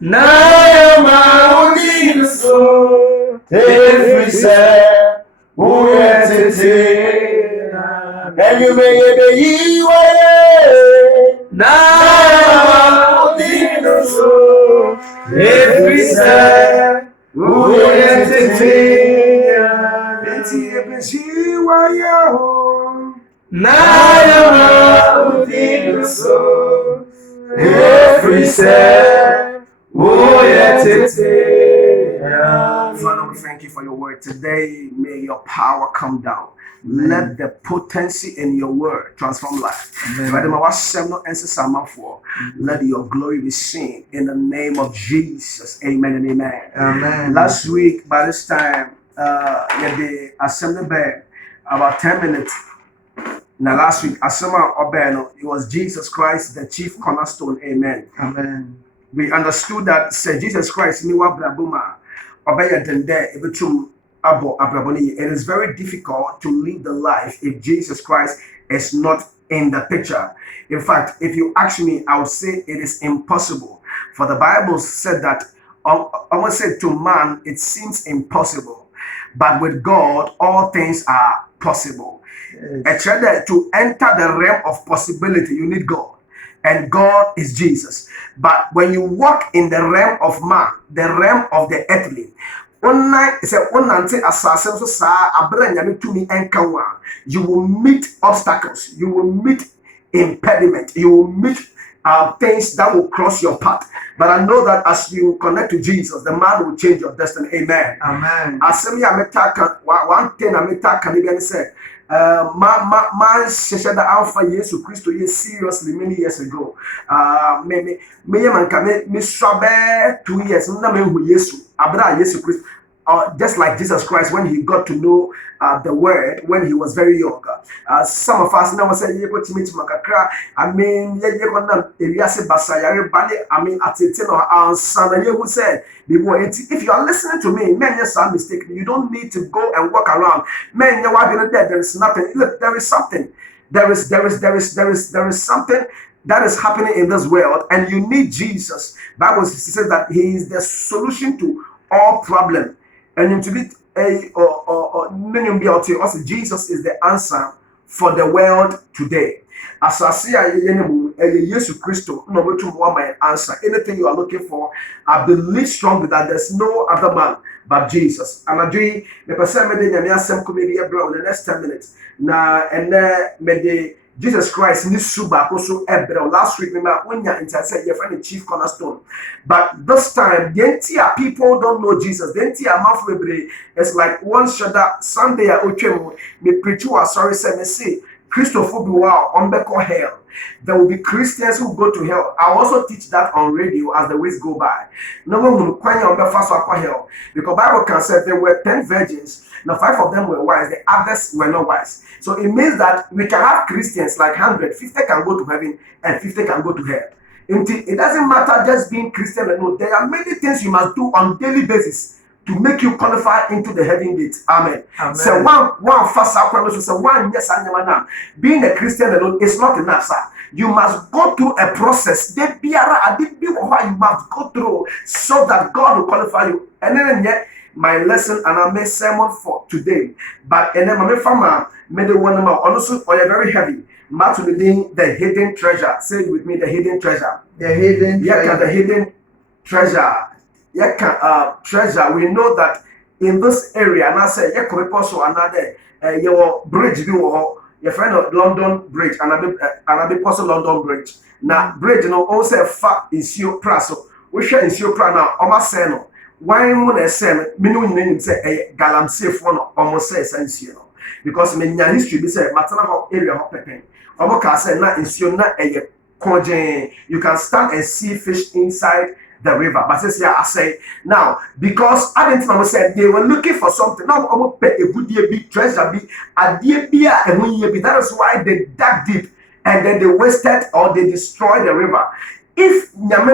Naya maudin so every say who yet and you may be way. Naya maudin so every say who yet Naya maudin so every say who yet Father, we thank you for your word today. May your power come down. Let the potency in your word transform life. Let your glory be seen in the name of Jesus. Amen and amen. Amen. Last week, by this time, the assembly bed about 10 minutes. Now, last week, Asama Obeno, it was Jesus Christ, the chief cornerstone. Amen. Amen. We understood that Sir Jesus Christ, Miwa Brabuma, Obaya Dende, Ebitum Abo Abraboni. It is very difficult to live the life if Jesus Christ is not in the picture. In fact, if you ask me, I would say it is impossible. For the Bible said that, almost said to man, it seems impossible. But with God, all things are possible. Yes. To enter the realm of possibility, you need God. And God is Jesus. But when you walk in the realm of man, the realm of the earthly, you will meet obstacles, you will meet impediment, you will meet things that will cross your path. But I know that as you connect to Jesus, the man will change your destiny. Amen. Amen. One thing I said, man sheshe da alpha Yesu Christo ye seriously many years ago. Me swabe 2 years na me hu Yesu abra Yesu Christo. Just like Jesus Christ, when he got to know the word when he was very young. Some of us now say, I mean, who said, if you are listening to me, men, yes, I'm mistaken. You don't need to go and walk around. Men, there is nothing. Look, there is something. There is something that is happening in this world, and you need Jesus. Bible says that he is the solution to all problems. And to be Jesus is the answer for the world today. As I see Jesus Christ, my answer. Anything you are looking for, I believe strongly that there's no other man but Jesus. And I do the person made the next 10 minutes. Now and then Jesus Christ in this suba also last week when you said your friend the chief cornerstone. But this time the entire people don't know Jesus. The entire month it's like one shudder Sunday I me preach you sorry say Christopher Biwa on Beko hell. There will be Christians who go to hell. I also teach that on radio as the weeks go by. No one will quite on the first one hell. Because Bible can say there were 10 virgins. Now 5 of them were wise, the others were not wise. So it means that we can have Christians like 100, 50 can go to heaven and 50 can go to hell. It doesn't matter just being Christian or no. There are many things you must do on daily basis to make you qualify into the heaven gate. Amen. So one first so one yes being a Christian alone is not enough, sir. You must go through a process. You must go through so that God will qualify you. And then yet my lesson and I made sermon for today. But and then my farmer made one more also very heavy. The hidden treasure. Say it with me, the hidden treasure. The hidden treasure. The hidden treasure. Treasure. We know that in this area, and I say, also another your bridge, your friend of London Bridge, and I be also London Bridge. Now, bridge, also a fact is your price. We share is your price now, almost say no. Why would I say, minimum say a galamsey phone almost say essential? Because many history be say, maternal area of Pepe. Almost say, not is your not a conjure. You can stand and see fish inside the river. But I say now because I didn't say they were looking for something. Now I'm gonna pay a good big treasure be a dear beer and when you be that is why they dug deep and then they wasted or they destroyed the river. If we are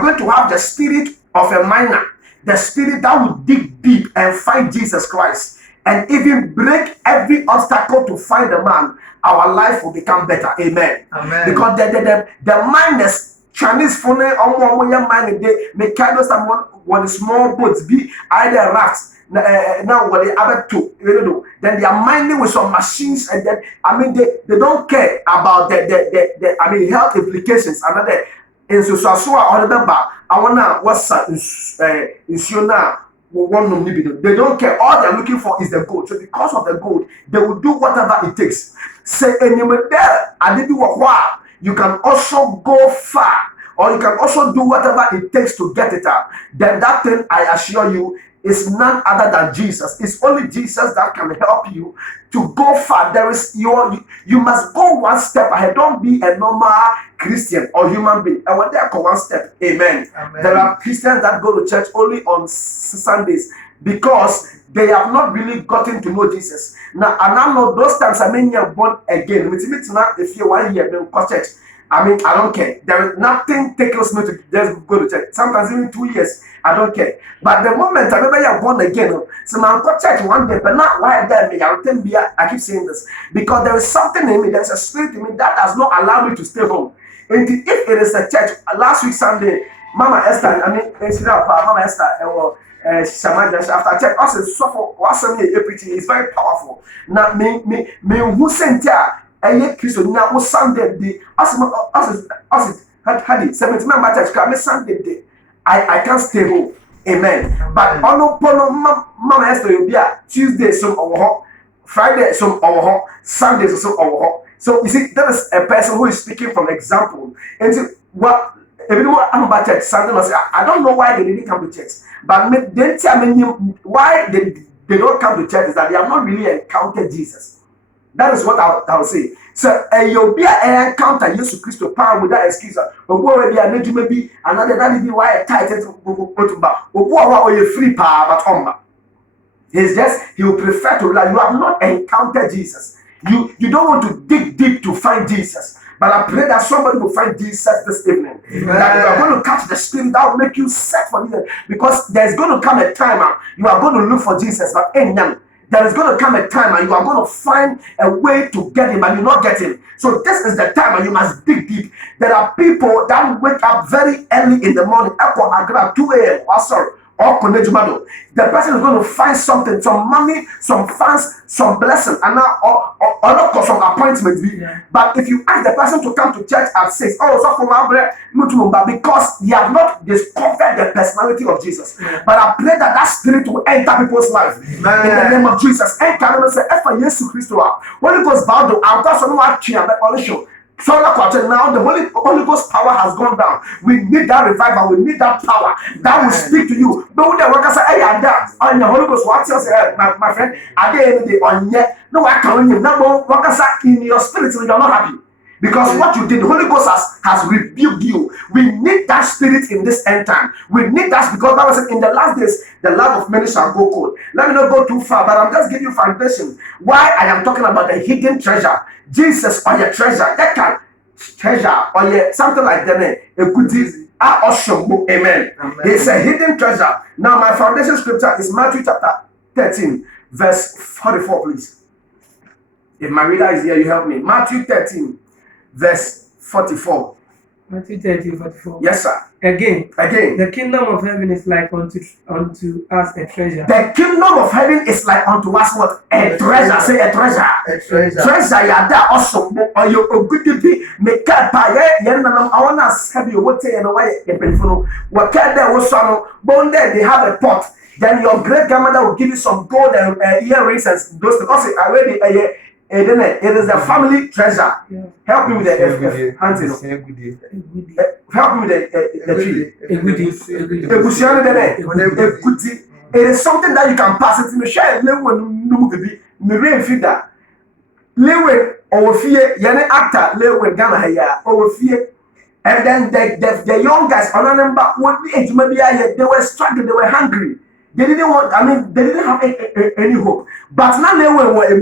going to have the spirit of a miner, the spirit that will dig deep and find Jesus Christ and even break every obstacle to find the man, our life will become better. Amen. Amen. Because the mind is Chinese phone on young man they make kind of someone one small boats be either rafts. Now what they other two, you know, then they are mining with some machines, and then I mean they don't care about the I mean health implications. Another in so or the bar. I wanna what's now. They don't care. All they're looking for is the gold. So because of the gold, they will do whatever it takes. Say anyway there, I did do a while. You can also go far, or you can also do whatever it takes to get it out. Then that thing, I assure you, is none other than Jesus. It's only Jesus that can help you to go far. There is you must go one step ahead. Don't be a normal Christian or human being. And when they go one step, amen. There are Christians that go to church only on Sundays because they have not really gotten to know Jesus. Now, and I know those times I mean you're born again. If you're 1 year, then go church. I mean, I don't care. There is nothing tickles me to just go to church. Sometimes even 2 years, I don't care. But the moment I remember you're born again, so now go church one day, but not why there me. I keep saying this because there is something in me. There's a spirit in me that does not allow me to stay home. And if it is a church, last week Sunday, Mama Esther, I mean, Mama Esther, after church, also suffer. What's preaching is very powerful. Now, me who sent here. Christian now Sunday day. As had it 17 members church. Sunday day. I can't stay home. Amen. But on Mama Esther will be Tuesday some over Friday some over Sunday some over. So you see, that is a person who is speaking from example. And so, what everyone I'm about church Sunday must say, I don't know why they didn't come to church, but then tell me why they don't come to church is that they have not really encountered Jesus. That is what I will say. So you'll be an encounter Jesus Christ power without excuse. But what will be a need maybe another that be why a title to back. But what you free power but on. It's just he will prefer to like you have not encountered Jesus. You don't want to dig deep to find Jesus. But I pray that somebody will find Jesus this evening. Amen. That you are going to catch the spirit that will make you set for Jesus. Because there's going to come a time you are going to look for Jesus, but there is going to come a time and you are going to find a way to get him and you not get him. So this is the time and you must dig deep. There are people that wake up very early in the morning, 2 a.m. The person is going to find something, some money, some funds, some blessing, and now or some appointments. Yeah. But if you ask the person to come to church at 6, so for my because they have not discovered the personality of Jesus. Yeah. But I pray that spirit will enter people's life in the name of Jesus. And can I say, "Efa Yesu Christo, when it goes bound to our God, so no one can show." So now the Holy Ghost power has gone down. We need that revival. We need that power that will speak to you. But when the workers say, "Hey, I'm that," on the Holy Ghost, what else? My friend, are they any day on yet? No, I can't. Now, workers in your spirit, you're not happy. Because what you did, the Holy Ghost has rebuked you. We need that spirit in this end time. We need that because Bible said in the last days, the love of many shall go cold. Let me not go too far, but I'm just giving you foundation. Why I am talking about the hidden treasure. Jesus or your treasure. That can treasure or your something like that. A goodie. Awesome. Amen. It's a hidden treasure. Now my foundation scripture is Matthew chapter 13, verse 44, please. If my reader is here, you help me. Matthew 13. Verse 44. Matthew 13, 44. Yes, sir. Again. The kingdom of heaven is like unto us a treasure. The kingdom of heaven is like unto us what? A treasure. Say a treasure. A treasure. Treasure, yeah, that also. Or you a good be make up by I want to have you what say and away a penful. What can there was some bone there? They have a pot. Then your great grandmother will give you some gold and earrings and those things. Also, already it is the family treasure. Yeah. Help me with the hunting. Help me with the tree. It is something that you can pass it in the share. Lewe feed that. Lewe over fear, Yane actor, Lewe Ghana here, over fear. And then the young guys, on a number, they were struggling, they were hungry. They didn't want, they didn't have any hope. But now they were a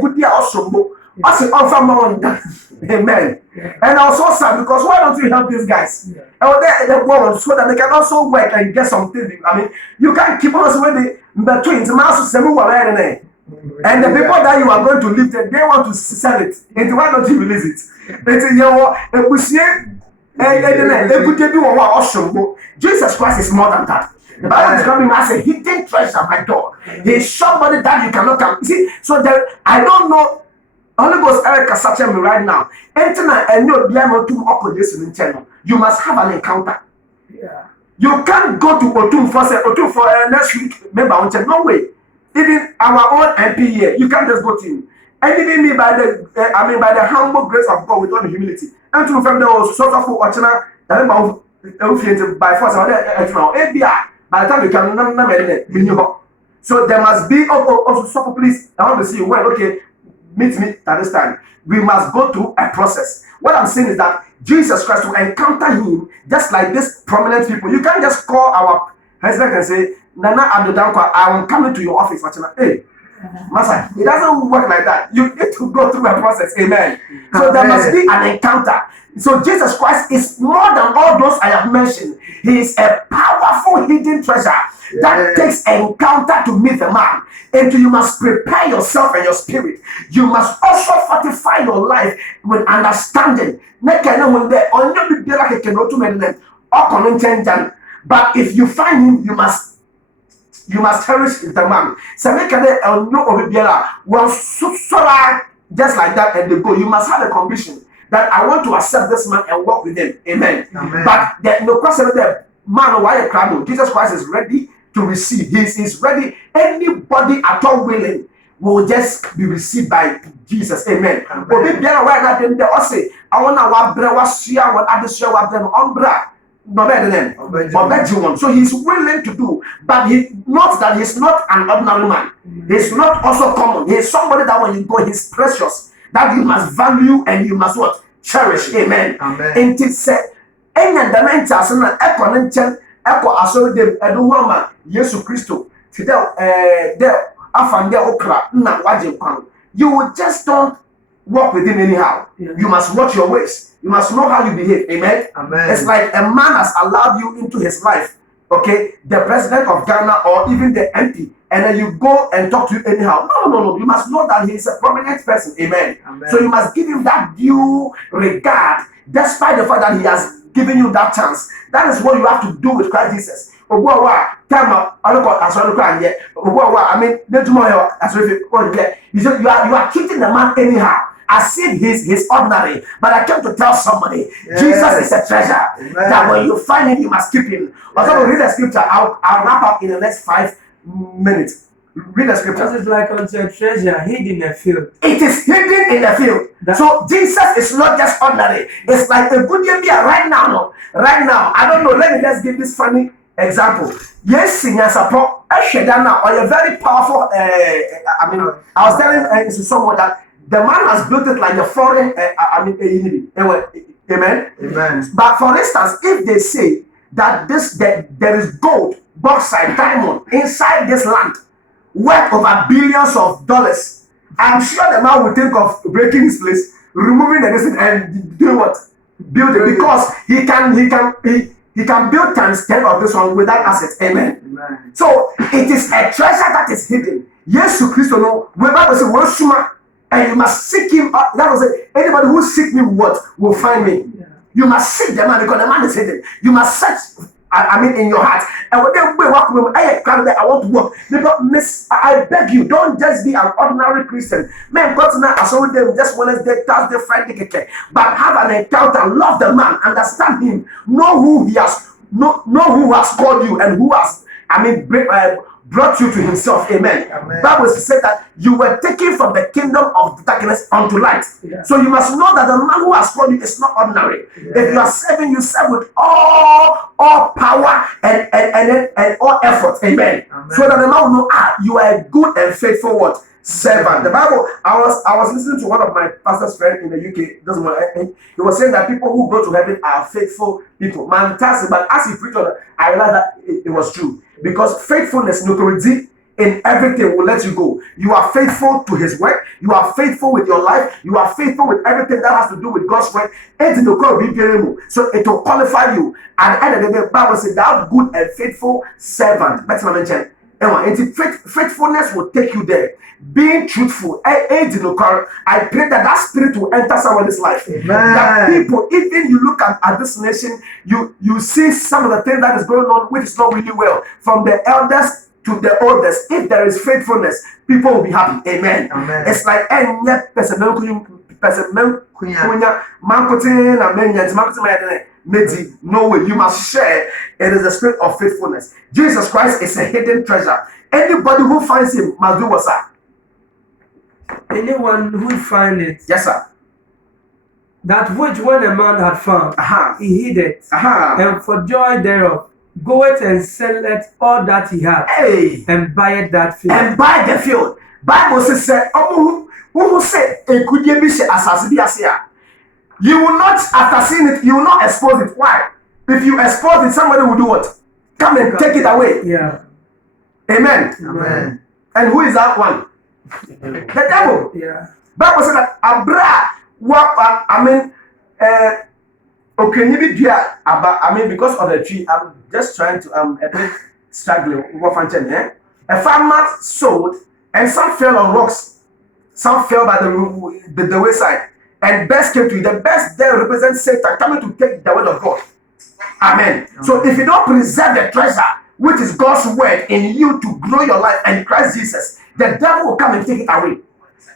good year also. I said, amen. Yeah. And I was so sad because why don't you help these guys? Yeah. And so that they can also work and get something. You can't keep on when the twins, and the people that you are going to live, they want to sell it. And why don't you release it? Jesus Christ is more than that. The Bible describes him as a hidden treasure, my God. He is somebody that you cannot come. See, so there, I don't know. Holy Ghost Eric is such a me right now. You must have an encounter. Yeah. You can't go to Otum for next week. Remember, no way. Even our own MP here, you can't just go to him. And even me by the humble grace of God with all the humility. And to from the suffer for Ochana, by force by the time you can so there must be also please. I want to see you well, okay. Meet me at this time. We must go through a process. What I'm saying is that Jesus Christ will encounter him just like these prominent people. You can't just call our husband and say, Nana Abdudankwa, I will come into your office. Hey, Master, it doesn't work like that. You need to go through a process. Amen. So there must be an encounter. So Jesus Christ is more than all those I have mentioned. He is a powerful hidden treasure that takes encounter to meet the man. And you must prepare yourself and your spirit. You must also fortify your life with understanding. But if you find him, you must cherish the man. Just like that, and they go. You must have a conviction that I want to accept this man and walk with him. Amen. But there no question that man, why a crowd? Jesus Christ is ready to receive. He is ready. Anybody at all willing will just be received by Jesus. Amen. I so he's willing to do, but he notes that he's not an ordinary man. He's not also common. He's somebody that when you go, he's precious, that you must value and you must what? Cherish. Amen. And it said, any dimensions and echo aso dem eduhoma Yesu Christo today there afande okra na waje kwan. You just don't walk with him anyhow. You must watch your ways. You must know how you behave. Amen. It's like a man has allowed you into his life, okay, the president of Ghana or even the MP, and then you go and talk to you anyhow. No. You must know that he is a prominent person. Amen. So you must give him that due regard, despite the fact that he has given you that chance. That is what you have to do with Christ Jesus. I mean, you are treating the man anyhow, as if he's ordinary. But I came to tell somebody, Jesus is a treasure. That when you find him, you must keep him. Also, read the scripture. I'll wrap up in the next 5 minutes. Read the scripture. This is like unto a treasure hid in a field. It is hidden in the field. So Jesus is not just ordinary. It's like a good year right now. No? Right now. I don't know. Let me just give this funny example. Yes, Sinyasapo, Eshedana, or a very powerful. I was telling someone that the man has built it like a foreign. Amen. But for instance, if they say that there is gold, bauxite, diamond inside this land, worth over billions of dollars, I'm sure the man will think of breaking his place, removing the distance, and doing what? Build it, because he can build times 10 of this one without assets. Amen. So it is a treasure that is hidden. Yes, Christ, no. When Bible says, "Worship," and you must seek him. That was it. Anybody who seek me, what will find me? You must seek the man, because the man is hidden. You must search. In your heart. And when they walk with me, I want to work. I beg you, don't just be an ordinary Christian. Man, God now, I saw them just Wednesday, Thursday, Friday, but have an encounter, love the man, understand him, know who he has, know who has called you and who has, brought you to himself. Amen. Bible says that you were taken from the kingdom of darkness unto light. So you must know that the man who has called you is not ordinary. If you are serving, you serve with all power and all effort. Amen. So that the man will know, you are a good and faithful what? Servant. The Bible, I was listening to one of my pastor's friends in the UK. He was saying that people who go to heaven are faithful people. Fantastic. But as he preached on it, I realized that it was true. Because faithfulness, notoriety in everything will let you go. You are faithful to his work. You are faithful with your life. You are faithful with everything that has to do with God's work. So it will qualify you. At the end of the day, the Bible says, thou good and faithful servant. Let's mention. And faithfulness will take you there. Being truthful, I pray that spirit will enter someone's life. Amen. That people, even you look at this nation, you see some of the things that is going on, which is not really well. From the elders to the oldest, if there is faithfulness, people will be happy. Amen. Amen. It's like any person, no way. You must share. It is the spirit of faithfulness. Jesus Christ is a hidden treasure. Anybody who finds him must do what, sir? Anyone who find it, Yes, sir. that which when a man had found, he hid it, And for joy thereof, goeth and selleth all that he had, hey, and buyeth that field. and buy the field. Bible says, who say a could be assassin? You will not, after seeing it, you will not expose it. Why? If you expose it, somebody will do what? Come and take it away. Yeah. Amen. Amen. And who is that one? The devil. Yeah. Bible said that Abra, because of the tree, I'm just trying to a bit struggling. A farmer sowed, and some fell on rocks, some fell by the wayside, and best came to it. The best there represents Satan coming to take the word of God. Amen. So if you don't preserve the treasure, which is God's word in you to grow your life and Christ Jesus, the devil will come and take it away.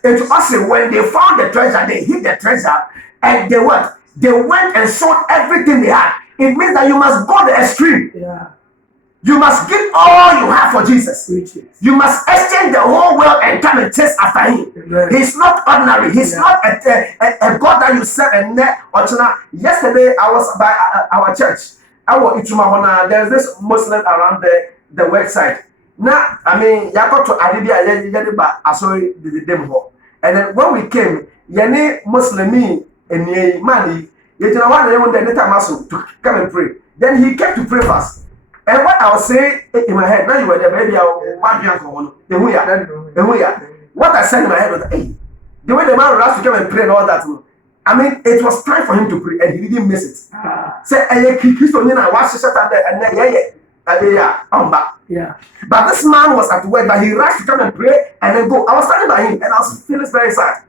And to us, when they found the treasure, they hid the treasure, and they what? They went and sold everything they had. It means that you must go the extreme. Yeah. You must give all you have for Jesus. Riches. You must exchange the whole world and come and chase after him. Amen. He's not ordinary. He's not a God that you serve and yesterday I was by our church. There's this Muslim around the website. Now, I mean, you got to Arabia, and then when we came, Yane Muslimi and Ye Mani, you know what they want to come and pray. Then he came to pray first. And what I was saying in my head, now you were there, maybe what I said in my head was, hey, the way the man was to come and pray and all that. I mean, it was time for him to pray, and he didn't miss it. Say, Yeah. But this man was at work, but he rushed to come and pray and then go. I was standing by him, and I was feeling very sad.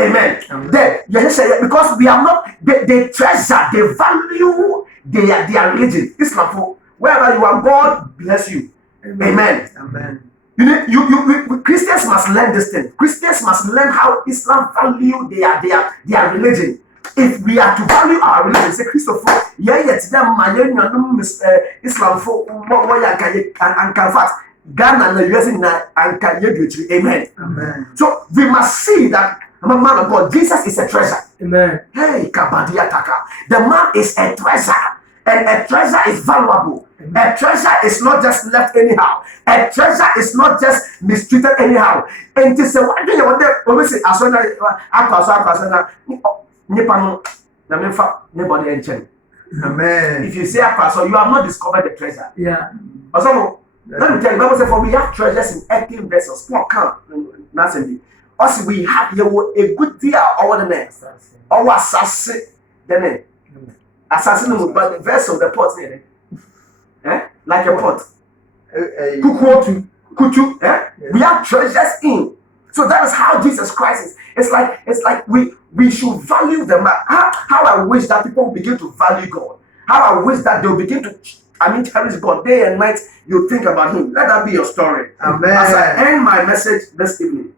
Amen. Then you just say, because we are not, they treasure, they value their religion. Islam, wherever you are, God bless you. Amen. Amen. You Christians must learn this thing. Christians must learn how Islam value their religion. If we are to value our religion, say Christopher, Islam for and fact Ghana and the US and amen. Amen. So we must see that I'm a man of God. Jesus is a treasure. Amen. Hey, Kabadia Taka. The man is a treasure. And a treasure is valuable. A treasure is not just left anyhow. A treasure is not just mistreated anyhow. And to say, what do you want to say? Amen. If you say so you have not discovered the treasure. Yeah. Also, let me tell you, the Bible says, for we have treasures in earthen vessels. Small count. Also, we have a good deal over the next. Our assassin, the name. Assassin, but the vessel, the pot, like a pot. Kuku, we have treasures in. So that is how Jesus Christ is. It's like we should value them. How I wish that people begin to value God. How I wish that they'll begin to cherish God day and night. You think about him. Let that be your story. Amen. As I end my message this evening,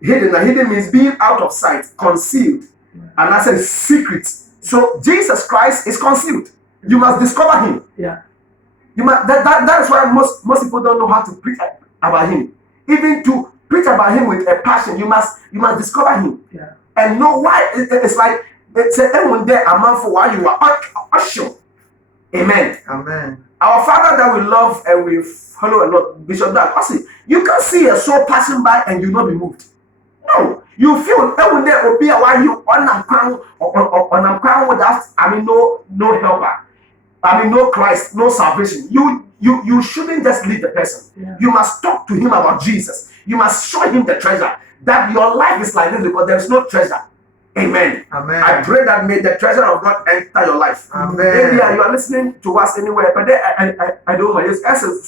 hidden means being out of sight, concealed, and I said secret. So Jesus Christ is concealed. You must discover him. Yeah. You must. That is why most people don't know how to preach about him. Even to preach about him with a passion, you must discover him. Yeah. And know why. It's like it's everyone there a man for why you are sure. Amen. Amen. Our Father that we love and we follow a lot, Bishop Dag. You can see a soul passing by and you not be moved. No, you feel everyone there will be a while you on a crown without no helper. No Christ, no salvation. You shouldn't just leave the person. Yeah. You must talk to him about Jesus. You must show him the treasure. That your life is like this because there's no treasure. Amen. Amen. I pray that may the treasure of God enter your life. Amen. Maybe you are listening to us anywhere, but then I don't know. Yes, as a